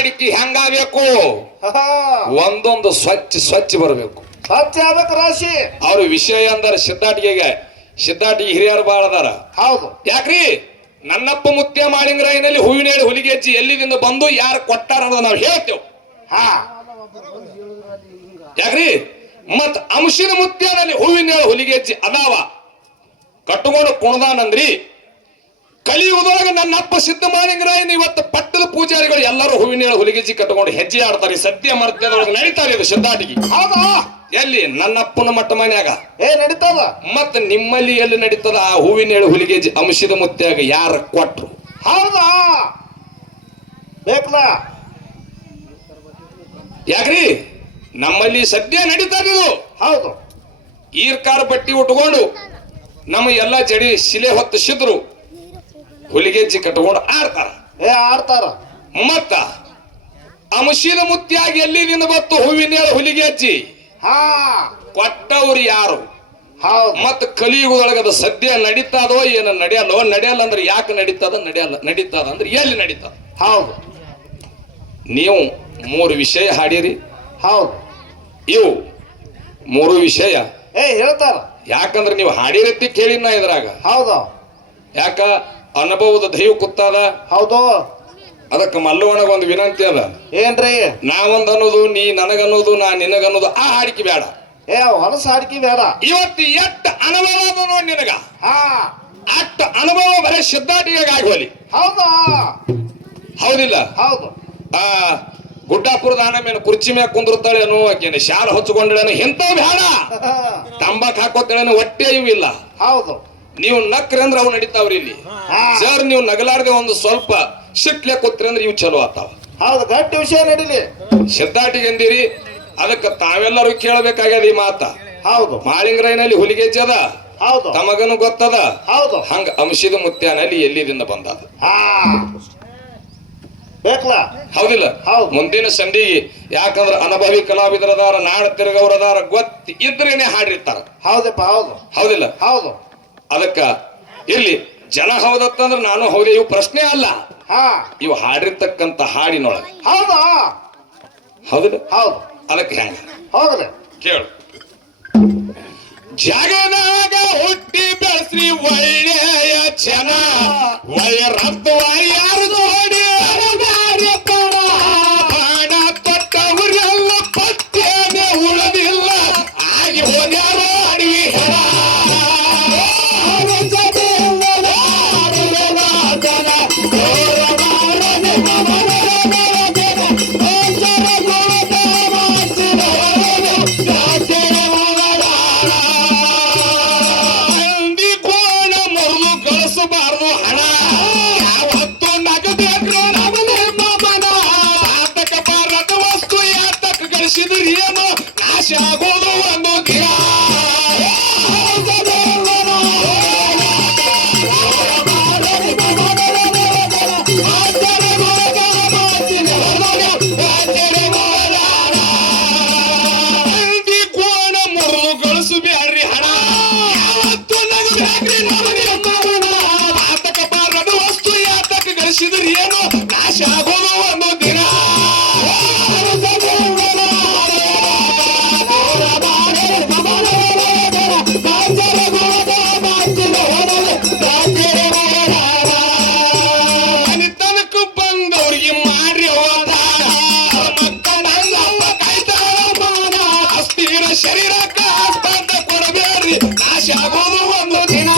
ಹಾಡಿಕೆ ಹೆಂಗಾಗಬೇಕು? ಒಂದೊಂದು ಸ್ವಚ್ಛ ಬರಬೇಕು. ಸ್ವಚ್ಛ ಆಗ್ಬೇಕು ರಾಶಿ. ಅವ್ರ ವಿಷಯ ಅಂದ್ರೆ ಸಿದ್ಧಾಟಿಗೆ ಹಿರಿಯರು ಬಾಳ ಅದಾರ. ಹೌದು. ಯಾಕ್ರಿ? ನನ್ನಪ್ಪ ಮುತ್ಯ ಮಾಳಿಂಗರಾಯನಲ್ಲಿ ಹೂವಿನೇಳು ಹುಲಿಗೆಜ್ಜಿ ಎಲ್ಲಿದಿಂದ ಬಂದು ಯಾರು ಕೊಟ್ಟಾರ ಅನ್ನೋದು ನಾವು ಹೇಳ್ತೇವೆ. ಯಾಕ್ರಿ? ಮತ್ ಅಂಶಿನ ಮುತ್ಯನಲ್ಲಿ ಹೂವಿನೇಳು ಹುಲಿಗೆಜ್ಜಿ ಅದಾವ ಕಟ್ಟುಕೊಂಡು ಕುಣದಾನಂದ್ರಿ. ಕಲಿಯುವುದೊಳಗೆ ನನ್ನಪ್ಪ ಸಿದ್ಧ ಮಾಳಿಂಗರಾಯನ ಇವತ್ತು ಪಟ್ಟದ ಪೂಜಾರಿಗಳು ಎಲ್ಲರೂ ಹೂವಿನೇಳು ಹುಲಿಗೆಜ್ಜಿ ಕಟ್ಟುಕೊಂಡು ಹೆಜ್ಜೆ ಆಡ್ತಾರೆ. ಸದ್ಯ ಮರ್ತ್ಯದೊಳಗೆ ನಡೀತಾರೆ ಇದು ಸಿದ್ಧಾಟಿಗೆ. ಹೌದಾ? ಎಲ್ಲಿ? ನನ್ನಪ್ಪನ ಮಟ್ಟ ಮನ್ಯಾಗ ನಡೀತದ. ಮತ್ ನಿಮ್ಮಲ್ಲಿ ಎಲ್ಲಿ ನಡೀತದ ಆ ಹೂವಿನೇಳು ಹುಲಿಗೆಜ್ಜಿ ಅಂಶದ ಮುತ್ಯಾಗ ಯಾರ ಕೊಟ್ರು? ಹೌದಾ? ಬೇಕಲ್ಲ. ಯಾಕ್ರಿ? ನಮ್ಮಲ್ಲಿ ಸದ್ಯ ನಡೀತಾ ಇದು. ಹೌದು. ಈರ್ಕಾರ ಬಟ್ಟಿ ಉಟ್ಕೊಂಡು ನಮ್ಮ ಎಲ್ಲ ಜಡಿ ಶಿಲೆ ಹೊತ್ತು ಸಿದ್ರು ಹುಲಿಗೆಜ್ಜಿ ಕಟ್ಕೊಂಡು ಆಡ್ತಾರ. ಆಡ್ತಾರ. ಮತ್ತ ಅಂಶದ ಮುತ್ಯಾಗ ಎಲ್ಲಿದಿಂದ ಬತ್ತು ಹೂವಿನೇಳು ಹುಲಿಗೆಜ್ಜಿ ಕೊಟ್ಟವ್ರು ಯಾರು? ಮತ್ ಕಲಿಯುಗದೊಳಗದ ಸದ್ಯ ನಡೀತಾದೋ ಏನ ನಡೆಯಲ್ಲ ಅಂದ್ರೆ ಯಾಕೆ ನಡೀತದ ಅಂದ್ರೆ ಎಲ್ಲಿ ನಡೀತದ? ಹೌದು. ನೀವು 3 ವಿಷಯ ಹಾಡಿರಿ. ಹೌದು. ಇವು 3 ವಿಷಯ ಹೇಳ್ತಾರ. ಯಾಕಂದ್ರೆ ನೀವು ಹಾಡಿರತ್ತಿ ಕೇಳಿನ ಇದ್ರಾಗ. ಹೌದು. ಯಾಕ? ಅನುಭವದ ದೈವ ಕುತ್ತಾದ. ಹೌದು. ಅದಕ್ಕೆ ಮಲ್ಲವಣಗ ಒಂದು ವಿನಂತಿ ಅದ. ಏನ್ರಿ? ನಾವೊಂದ್ ಅನ್ನೋದು, ನೀ ನನಗನ್ನೋದು, ನಾ ನಿನಗನ್ನೋದು ಆ ಹಾಡಿಕೆ ಬೇಡ. ಹೊಲಸ ಹಾಡಿಕೆ ಬೇಡ. ಇವತ್ತು ಎಟ್ಟ ಅನುಭವ ಅದ ನೋಡಿ ನಿನಗ. ಅಟ್ಟ ಅನುಭವ ಬರೀ ಸಿದ್ಧಾಟಿಗೆ ಆಗೋಲಿ. ಹೌದಾ? ಹೌದಿಲ್ಲ? ಹೌದು. ಗುಡ್ಡಾಪುರದ ಆನೆ ಮೇಲೆ ಕುರ್ಚಿ ಮ್ಯಾಗ ಕುಂದಿರ್ತಾಳೇನು, ಆಕೆನ ಶಾಲ ಹೊಚ್ಕೊಂಡೇನು, ಇಂಥವ್ ಬೇಡ. ತಂಬಾಕ್ ಹಾಕೋತೇಳೇನು, ಹೊಟ್ಟೆ ಇವಿಲ್ಲ. ಹೌದು. ನೀವು ನಕ್ರಿ ಅಂದ್ರೆ ಅವು ನಡೀತಾವ್ರಿ ಇಲ್ಲಿ. ಸರ್ ನೀವು ನಗಲಾರ್ದೆ ಒಂದು ಸ್ವಲ್ಪ ಸಿಟ್ಲೆ ಕೂತ್ರಿ ಅಂದ್ರೆ ಇವು ಚಲೋ ಆತಾವ. ಹೌದು. ಗಟ್ಟಿ ವಿಷಯ ನಡೀಲಿ. ಸಿದ್ಧಾಟಿಗೆ ಅಂದಿರಿ, ಅದಕ್ಕೆ ತಾವೆಲ್ಲರೂ ಕೇಳಬೇಕಾಗ್ಯದ ಈ ಮಾತ. ಹೌದು. ಮಾಳಿಂಗರಾಯನಲ್ಲಿ ಹುಲಿಗೆಜ್ಜಿ ಅದ. ಹೌದು. ತಮಗನು ಗೊತ್ತದ. ಹೌದು. ಹಂಗ ಅಂಶದ ಮುತ್ಯಾನಲ್ಲಿ ಎಲ್ಲಿದಿಂದ ಬಂದದ? ಬೇಕಲ್ಲ. ಹೌದಿಲ್ಲ? ಮುಂದಿನ ಸಂಡಿಗೆ ಯಾಕಂದ್ರ ಅನುಭವಿ ಕಲಾವಿದರದಾರ, ನಾಡ ತಿರುಗವರದಾರ, ಗೊತ್ತಿ ಇದ್ರೇನೆ ಹಾಡಿರ್ತಾರ. ಹೌದಪ್ಪ. ಹೌದು. ಹೌದಿಲ್ಲ? ಹೌದು. ಅದಕ್ಕ ಇಲ್ಲಿ ಜನ ಹೌದತ್ತಂದ್ರ ನಾನು ಹೌದೇ ಇವು ಪ್ರಶ್ನೆ ಅಲ್ಲ. ಇವು ಹಾಡಿರ್ತಕ್ಕಂತ ಹಾಡಿನೊಳಗೆ. ಹೌದಾ? ಹೌದಿಲ್ಲ? ಹೌದು. ಅದಕ್ಕೆ ಹೆಂಗ? ಹೌದ್ರಿ. ಕೇಳು. ಜಗದಾಗ ಹುಟ್ಟಿ ಬೆಳೆಸ್ರಿ ಒಳ್ಳೆಯ ಜನ, ಒಳ್ಳೆ ರಕ್ತವ ಯಾರು ಜೋಡಿ ಬಾಣ ತೊಟ್ಟವರೆಲ್ಲ ಪತ್ತೇನೆ ಉಳದಿಲ್ಲ, ಆಗಿ ಹೋಗ್ಯಾರ ಅಡವಿ ಹೆಣ. ನಾಶ ಆಗೋದು ಒಂದು ದಿನ. ಕೋಣ ಮುರಿದು ಗಳಿಸು ಬ್ಯಾಡ್ರಿ ಹಣ, ಯಾವತ್ತು ನಗದ್ರಿ ಆತಕ ಬಾರದ ವಸ್ತು ಯಾತಕ ಗಳಿಸಿದ್ರಿ ಏನು, ನಾಶ ಆಗೋದು ಒಂದು ದಿನ. ಶರೀರಕ್ಕೆ ಆಸ್ಪದ ಕೊಡಬೇಡ್ರಿ, ನಾಶ ಆಗೋದು ಒಂದು ದಿನ.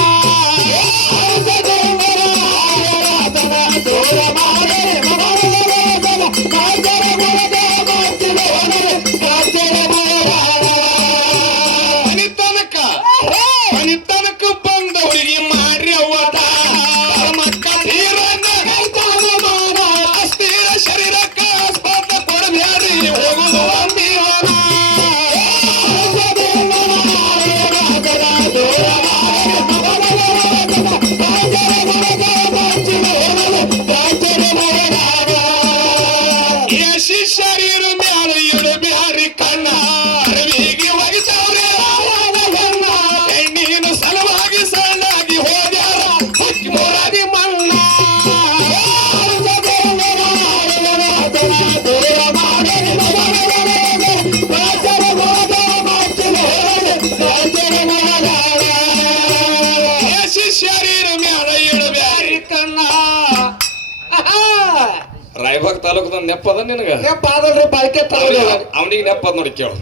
ಮನಿತನಕ ಬಂದವರಿಗೆ ಮಾಡ್ರಿ ಅವತಾರ, ಮಕ್ಕ ತೀರನ್ನ ಅಸ್ಥಿರ ಶರೀರಕ್ಕೆ ಆಸ್ಪದ ಕೊಡಬೇಡ್ರಿ, ಹೋಗುದು ಒಂದಿವನ. Thank you. ರಾಯಬಾಗ್ ತಾಲೂಕದ ನೆಪ್ಪದ ನಿನಗ ನೆಪ್ಪ ಆದಲ್ರಿ ಬಾಯ್ಕೆ ತಗೊಳ್ಳಿ ಅವನಿಗೆ ನೆಪ್ಪದ ನೋಡಿ ಕೇಳು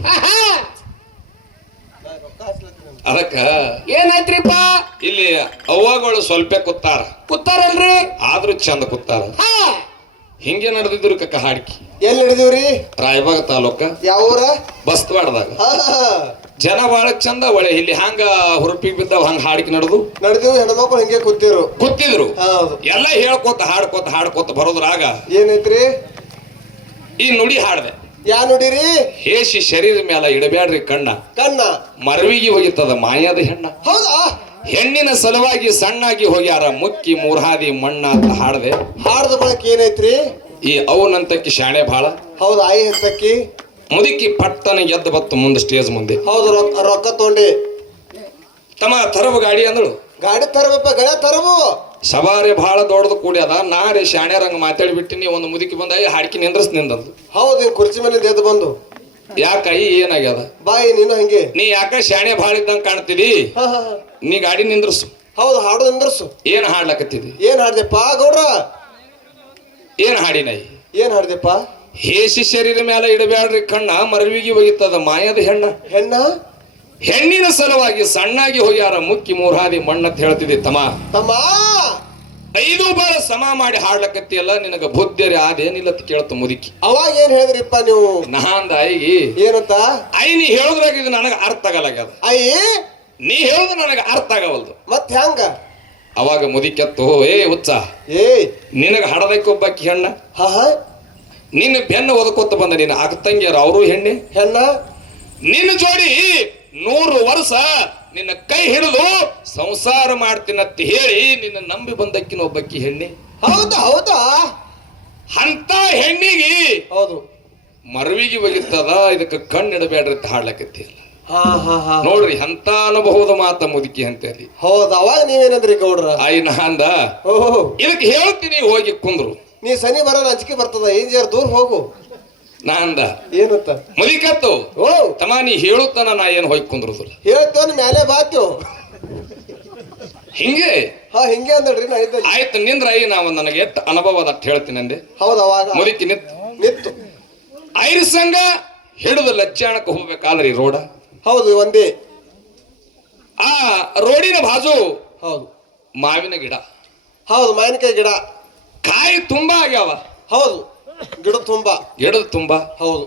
ಅದಕ್ಕ ಏನಾಯ್ತ್ರಿಪ್ಪ ಇಲ್ಲಿ ಅವ್ವಗಳು ಸ್ವಲ್ಪ ಕೂತಾರಲ್ರಿ ಆದ್ರೂ ಚಂದ ಕೂತಾರ ಹಿಂಗೆ ನಡೆದಿದ್ರು ಕಕ್ಕ ಹಾಡ್ಕಿ ಎಲ್ಲಿ ಹಿಡಿದಿವ್ರಿ ರಾಯಬಾಗ್ ತಾಲೂಕ ಯಾವ ಊರ ಬಸ್ತವಾಡದಾಗ ಜನ ಬಹಳ ಚಂದ ಒಳ್ಳೆ ಇಲ್ಲಿ ಹಂಗ ಹುರುಪಿಗೆ ಬಿದ್ದಾವ ಹಂಗ ಹಾಡ್ಕಿ ನಡೆದು ಹೆಣ್ಮಕ್ಳು ಹಿಂಗೆ ಕೂತಿದ್ರು ಹೌದು ಎಲ್ಲ ಹೇಳ್ಕೋತ ಹಾಡ್ಕೋತ ಬರೋದ್ರಾಗ ಏನೈತ್ರಿ ಈ ನುಡಿ ಹಾಡ್ದೆ ಯಾ ನೋಡಿರಿ ಹೇಸಿ ಶರೀರ ಮ್ಯಾಲ ಇಡಬ್ಯಾಡ್ರಿ ಕಣ್ಣ ಮರವಿಗೆ ಹೋಗಿತ್ತದ ಮಾಯಾದ ಹೆಣ್ಣ ಹೌದಾ ಹೆಣ್ಣಿನ ಸಲುವಾಗಿ ಸಣ್ಣಾಗಿ ಹೋಗ್ಯಾರ ಮುಕ್ಕಿ ಮೂರ್ಹಾದಿ ಮಣ್ಣ ಅಂತ ಹಾಡ್ದೆ ಹಾಡ್ದ ಬಳಕ ಏನೈತ್ರಿ ಈ ಅವನಂತಕ್ಕಿ ಶಾಣೆ ಬಾಳ ಹೌದು ಆಯಿ ಹತ್ತಕ್ಕಿ ಮುದುಕಿ ಪಟ್ಟನ ಗೆದ್ದು ಬತ್ತು ಮುಂದೆ ಸ್ಟೇಜ್ ಮುಂದೆ ಹೌದು ರೊಕ್ಕ ತೊಗೊಂಡಿ ತಮ್ಮ ತರಬು ಗಾಡಿ ಅಂದಳು ಗಾಡಿ ತರಬಪ್ಪ ಗಳ ತರಬು ಸವಾರಿ ಬಹಳ ದೊಡ್ಡದು ಕೂಡ್ಯದ ನಾರೇ ಶಾಣ್ಯರಂಗ ಮಾತಾಡಿ ಬಿಟ್ಟಿನಿ ಒಂದು ಮುದುಕಿ ಬಂದ ಹಾಡ್ಕಿ ನಿಂದ್ರಂದು ಹೌದು ಕುರ್ಚಿ ಮನೆ ಎದ್ದು ಬಂದು ಯಾಕ ಏನಾಗ್ಯದ ಬಾಯಿ ನೀನು ಹಂಗೆ ನೀ ಯಾಕ ಶಾಣೆ ಭಾಳ ಇದ್ದಂಗ ಕಾಣ್ತಿದಿ ನೀ ಗಾಡಿ ನಿಂದ್ರಸು ಹೌದು ಹಾಡು ನಿಂದ್ರಸು ಏನ್ ಹಾಡ್ಲಕತ್ತಿದಿ ಏನ್ ಹಾಡ್ದೆಪ್ಪ ಗೌಡ್ರ ಏನ್ ಹಾಡಿನೈ ಏನ್ ಹಾಡ್ದೆಪ್ಪ ಹೇಸಿ ಶರೀರ ಮ್ಯಾಲ ಇಡಬ್ಯಾಡ್ರಿ ಕಣ್ಣ ಮರವಿಗೆ ಹೋಗಿತ್ತದ ಮಾಯದ ಹೆಣ್ಣ ಹೆಣ್ಣಿನ ಸಲುವಾಗಿ ಸಣ್ಣಾಗಿ ಹೋಗ್ಯಾರ ಮುಕ್ಕಿ ಮೂರ್ಹಾದಿ ಮಣ್ಣತ್ ಹೇಳ್ತಿದ್ದಿ ತಮ್ಮ ತಮ್ಮ 5 ಬಾಳ ಸಮ ಮಾಡಿ ಹಾಡ್ಲಕತ್ತಿಯಲ್ಲ ನಿನಗ ಬುದ್ಧಿರಿ ಅದೇನಿಲ್ಲ ಕೇಳ್ತ ಮುದುಕಿ ಅವಾಗ ಏನ್ ಹೇಳಿದ್ರಿಪ್ಪ ನೀವು ನಹಾಂದ ಐಗಿ ಏನಂತ ನೀ ಹೇಳುದ್ರಾಗ ಇದು ನನಗ ಅರ್ಥ ಆಗಲಾಗ್ಯದ ಅಯ್ಯ ನೀ ಹೇಳುದು ನನಗ ಅರ್ಥ ಆಗವಲ್ದು ಮತ್ ಹೆಂಗ ಅವಾಗ ಮುದುಕೆತ್ತು ಹುಚ್ಚ ನಿನಗ ಹಡದಕ್ಕೆ ಒಬ್ಬಾಕಿ ಹೆಣ್ಣ ನಿನ್ನ ಬೆನ್ನ ಒದಕೊತ್ತ ಬಂದ ನಿನ್ನ ಅಕ್ಕತಂಗಿಯರು ಅವರು ಹೆಣ್ಣ ನಿನ್ನ ಜೋಡಿ 100 ವರ್ಷ ನಿನ್ನ ಕೈ ಹಿಡಿದು ಸಂಸಾರ ಮಾಡ್ತೀನಂತ ಹೇಳಿ ನಿನ್ನ ನಂಬಿ ಬಂದಕ್ಕಿನ ಒಬ್ಬಕ್ಕಿ ಹೆಣ್ಣೆ ಹೌದಾ ಅಂತ ಹೆಣ್ಣಿಗೆ ಹೌದು ಮರವಿಗೆ ಒಗಿತದ ಇದಕ್ಕೆ ಕಣ್ಣಿಡಬೇಡ್ರಿ ಅಂತ ಹಾಡ್ಲಕತ್ತಿ ನೋಡ್ರಿ ಅಂತ ಅನುಭವದ ಮಾತ ಮುದುಕಿ ಅಂತೇಳಿ ಹೌದು ಅವಾಗ ನೀವೇನಂದ್ರಿ ಗೌಡ್ರ ನಾಂದ ಇದಕ್ಕೆ ಹೇಳ್ತೀನಿ ಹೋಗಿ ಕುಂದ್ರು ನೀ ಸನಿ ಬರೋಣ ಅಂಚಿಕೆ ಬರ್ತದ ಜರ ದೂರ ಹೋಗು ನಾಂದ ಏನಂತ ಮುದಿಕತ್ತು ತಮ್ಮ ನೀ ಹೇಳುತ್ತಾನ ನಾ ಏನು ಹೋಗಿ ಕುಂದ್ರುದಿಲ್ಲ ಹೇಳ್ತೇನೆ ಮೇಲೆ ಬಾತು ಹಿಂಗೆ ಹಿಂಗೆ ಅಂದ್ರಿ ನಾ ಇದ್ದ ಆಯ್ತು ನಿಂದ್ರ ನಾವು ನನಗೆ ಎಷ್ಟು ಅನುಭವ ಅದ ಹೇಳ್ತೀನಿ ಅಂದೆ ಹೌದು ಅವಾಗ ಮುದುಕಿ ನಿತ್ತು ಐರ್ ಸಂಘ ಹಿಡಿದು ಲಚ್ಚಾಣಕ್ಕೆ ಹೋಗ್ಬೇಕಾದ್ರಿ ರೋಡ ಹೌದು ಒಂದೇ ಆ ರೋಡಿನ ಬಾಜು ಹೌದು ಮಾವಿನ ಗಿಡ ಹೌದು ಮಾವಿನಕಾಯಿ ಗಿಡ ಕಾಯಿ ತುಂಬಾ ಆಗ್ಯಾವ ಹೌದು ಗಿಡದ ತುಂಬಾ ಹೌದು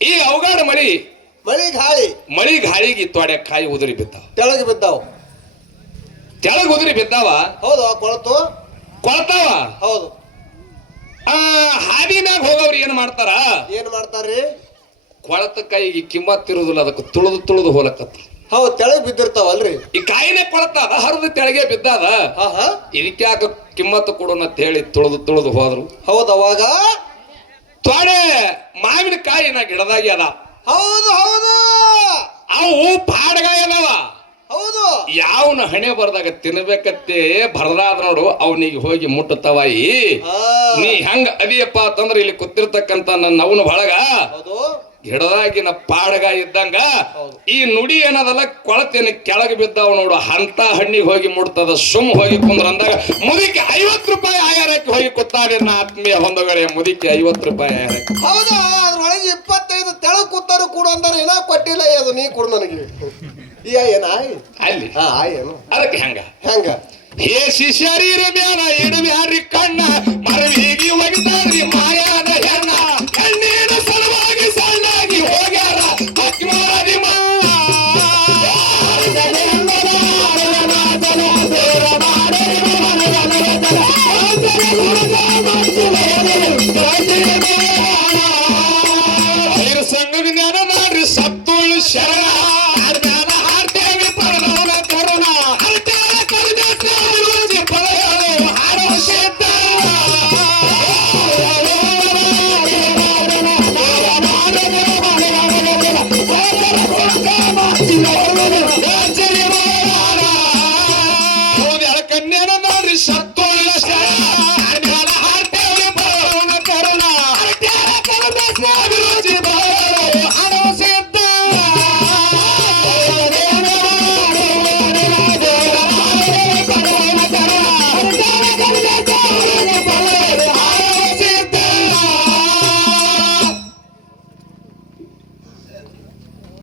ಈಗ ಅವಗಾಡ ಮಳಿ ಗಾಳಿಗೆ ತೊಡೆ ಕಾಯಿ ಉದುರಿ ಬಿದ್ದಾವ ತೆಳಗ್ ಉದುರಿ ಬಿದ್ದಾವ ಹೌದು ಕೊಳ್ತಾವ ಹೌದು ಹಾದಿನಾಗ ಹೋಗವ್ರು ಏನ್ ಮಾಡ್ತಾರ್ರಿ ಕೊಳತ ಕಾಯಿಗೆ ಕಿಮ್ಮತ್ ಇರುದಿಲ್ಲ ಅದಕ್ಕೆ ತುಳಿದು ಹೋಲಕತ್ತ ಹೌದು ತೆಳಗ್ ಬಿದ್ದಿರ್ತಾವಲ್ರಿ ಈ ಕಾಯಿನೇ ಕೊಳತಾದ ಹರಿದು ತೆಳಗೆ ಬಿದ್ದಾದ ಇದಕ್ಕೆ ಯಾಕ ಕಿಮ್ಮತ್ತು ಕೊಡೋಣ ಅಂತ ಹೇಳಿ ತುಳಿದು ಹೋದ್ರು ಹೌದು ಅವಾಗ ತೊಡೆ ಮಾವಿನ ಕಾಯಿನ ಗಿಡದಾಗಿ ಅದ ಹೌದು ಅವು ಪಾಡಗಾಯ ಅದಾವ ಹೌದು ಯಾವನ ಹಣೆ ಬರ್ದಾಗ ತಿನ್ಬೇಕತ್ತೆ ಬರದಾದ ನೋಡು ಅವನಿಗೆ ಹೋಗಿ ಮುಟ್ಟುತ್ತವಾಯಿ ನೀ ಹೆಂಗ ಅದಿಯಪ್ಪ ಅಂತಂದ್ರೆ ಇಲ್ಲಿ ಕೂತಿರ್ತಕ್ಕಂತ ನನ್ನ ಅವನ ಬಳಗ ಗಿಡದಾಗಿನ ಪಾಡಗ ಇದ್ದಂಗ ಈ ನುಡಿ ಏನದಲ್ಲ ಕೊಳತೇನ ಕೆಳಗೆ ಬಿದ್ದಾವ ನೋಡು ಅಂತ ಹಣ್ಣಿಗೆ ಹೋಗಿ ಮುಟ್ತದ ಸುಮ್ ಹೋಗಿ ಕುಂದ್ರ ಅಂದಾಗ ಮುದಿಕೆ 50 ರೂಪಾಯಿ ಆಯಾರಕ್ಕೆ ಹೋಗಿ ಕೂತಾರೆ ನಾ ಆತ್ಮೀಯ ಹೊಂದಗಳೇ ಮುದಿಕೆ 50 ರೂಪಾಯಿ ಆಯಾರಕ್ಕೆ ಹೌದಾ ಅದ್ರೊಳಗೆ 25 ತೆಳಗ್ ಕೂತಾರು ಕೂಡ ಅಂದಾರ ಏನೋ ಕೊಟ್ಟಿಲ್ಲ ಅದು ನೀ ಕೊಡು ನನಗೆ ಅಲ್ಲಿ ಅದಕ್ಕೆ ಹೆಂಗ ಹೇಸಿ ಶರೀರ ಮ್ಯಾಲ ಇಡಬ್ಯಾಡ್ರಿ ಕಣ್ಣ ಮರವಿಗೆ ಒಗಿತಾರ್ರಿ ಮಾಯಾದ ಹೆಣ್ಣ ಕಣ್ಣಿನ ಸಲುವಾಗಿ ಸಣ್ಣಾಗಿ ಹೋಗ್ಯಾರ ಅಕ್ಕಿಮಾರಿ ಮಾ